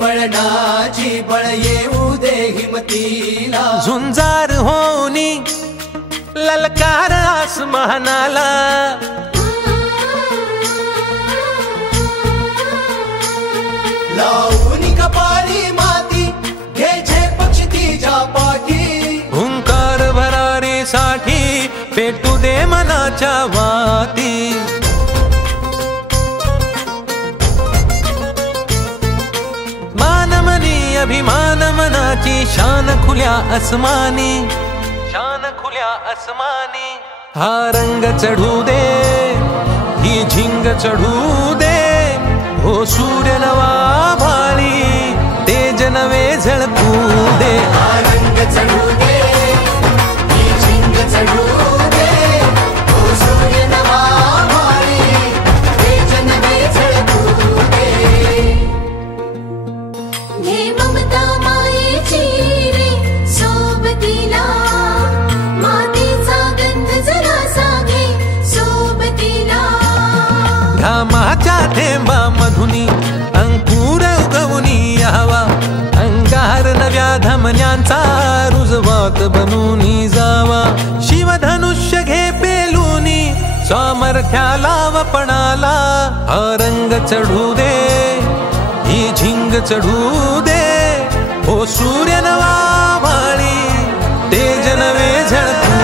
वळणाची बळ येऊ दे हिमतीला झुंजार होनी ललकार आसमानाला लावून कपाळी माती घे झेप क्षितिजा पाठी हुंकार भरारीसाठी पेटू दे मनाच्या वाती मानमनी अभिमान मनाची शान खुल्या आसमानी शान खुल्या आसमानी हा रंग चढू दे ही झिंग चढू दे हो सूर्य नवा भाळी तेज नवे झळकू दे हा रंग चढू दे ही झिंग चढू दे हो सूर्य नवा भाळी तेज नवे झळकू दे घे ममता मायेची रे सोबतीला मातीचा गंध जरासा घे सोबतीला घामाच्या थेंबा मधुनी अंकुर उगवूनी यावा अंगार नव्या धमन्यांचा रुजवात बनूनी जावा शिवधनुष्य घे पेलूनी सामर्थ्याला वपणाला हा रंग चढू दे ही झिंग चढू दे हो सूर्य नवा भाळी तेज नवे झळकू